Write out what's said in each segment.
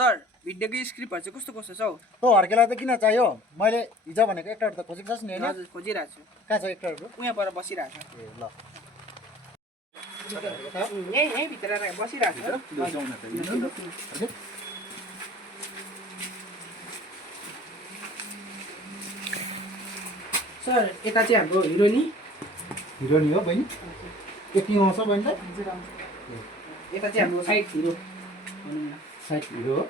Sir भिडियोको स्क्रिप्टहरु चाहिँ कस्तो कस्तो छ हौ? तो हर्केलाई त किन चाहियो? मैले हिजो भनेको एक्टरहरु त खोजेको छस् नि हैन? हजुर खोजिरहेको छु। कहाँ छ एक्टरहरु? उहाँ पर बसिरहेको छ। ए ल यही भित्र बसिरहेको छ। सर यता चाहिँ हाम्रो हिरोइनी हिरोनी हो बहिनी? एक्टिङ आउँछ बहिनी त? यता चाहिँ हाम्रो साइड हिरो साइड हिरो हो।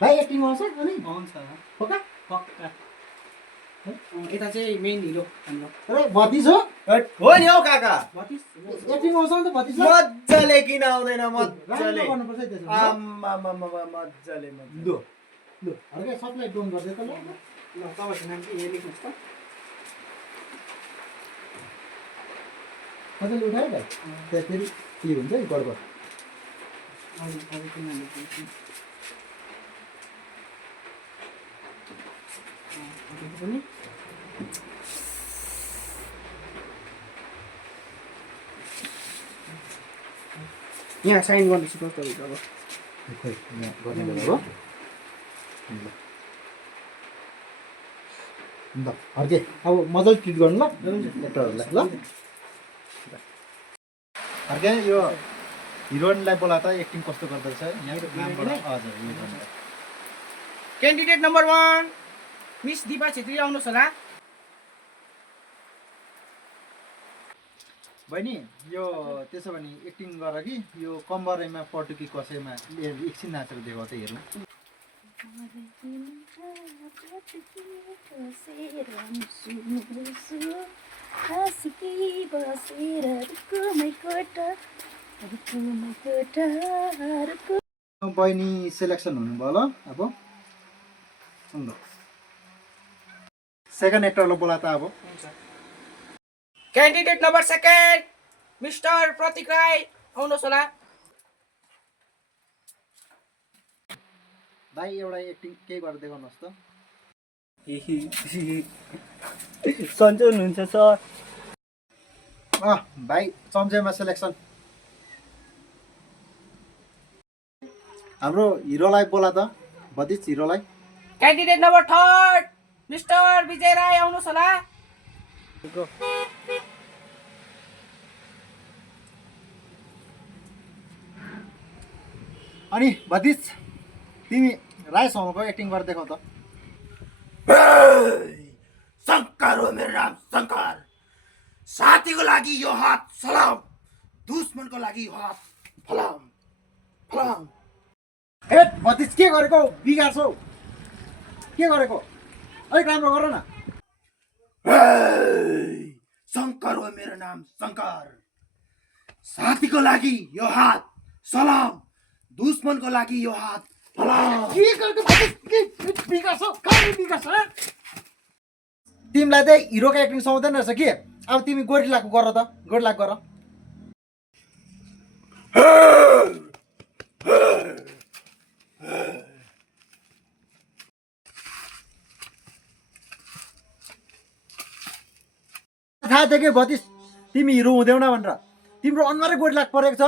भाइ एक्टिङ आउँछ अनि? आउँछ पक्का? पक्का। यता चाहिँ मेन हिरो हाम्रो। अरे भतिज हो? हो नि हौ काका एक्टिङ आउँछ नि त भतिज? मज्जाले किन आउँदैन मज्जाले गर्नुपर्छ है त्यसो भने। आम्मामामा मज्जाले ल ल हर्के सबलाई डोन गर्दै त ल। ल तपाईँको नाम चाहिँ यहाँ लेख्नुहोस् त। मजाले उठायो भाइ? त्यहाँ फेरि के हुन्छ नि गडबड। तपाईँको नाम लेख्नुहोस् न। तपाईँको पनि यहाँ साइन गर्नु सिकाउँछ अब। खोइ यहाँ गर्ने बेला हो। ल हर्के अब मजाले ट्रिट गर्नु ल एक्टरहरूलाई ल। हर्के यो हिरोइनलाई बोला त एक्टिङ कस्तो गर्दछ यहाँको नामबाट हजुर यो गर्नु। Candidate number 1 Miss Dipa Chhetri आउनुहोस् होला। बहिनी यो त्यसो भने एक्टिङ गर कि यो कम्बरेमा पटुकी कसैमा एकछिन नाचेर देखाउ त हेरौँ। बहिनी सेलेक्सन हुनुभयो ल अब। ल सेकेन्ड एक्टरलाई बोला त अब। क्यान्डिडेट नम्बर 2 मिस्टर प्रतीक राई आउनुहोस् होला। भाइ एउटा एक्टिङ केही गरेर देखाउनुहोस् त। सन्चो हुनुहुन्छ सर भाइ चम्चेमा सेलेक्सन। हाम्रो हिरोलाई बोला त भतिज हिरोलाई। क्यान्डिडेट नम्बर 3 मिस्टर विजय राई आउनुहोस् होला। अनि भतिज तिमी राई समूहको एक्टिङ गरेर देखाउ त। शङ्कर हो मेरो नाम शङ्कर साथीको लागि यो हात सलाम दुश्मनको लागि यो हात फलाम फलाम। ए भतिज के गरेको बिगार्छौ? के गरेको अलिक राम्रो गर न। शङ्कर हो मेरो नाम शङ्कर साथीको लागि यो हात सलाम दुश्मनको लागि यो हात फलाम। के गरेको भतिज के बिगार्छौ? कहाँ बिगार्छ? तिमीलाई चाहिँ हिरोको एक्टिङ सुहाउँदैन रहेछ के? अब तिमी गोरिल्लाको गर त गोरिल्लाको गर। थाहा थियो कि भतिज तिमी हिरो हुँदैनौ भनेर। तिम्रो अनुहारै गोरिल्ला परेको छ।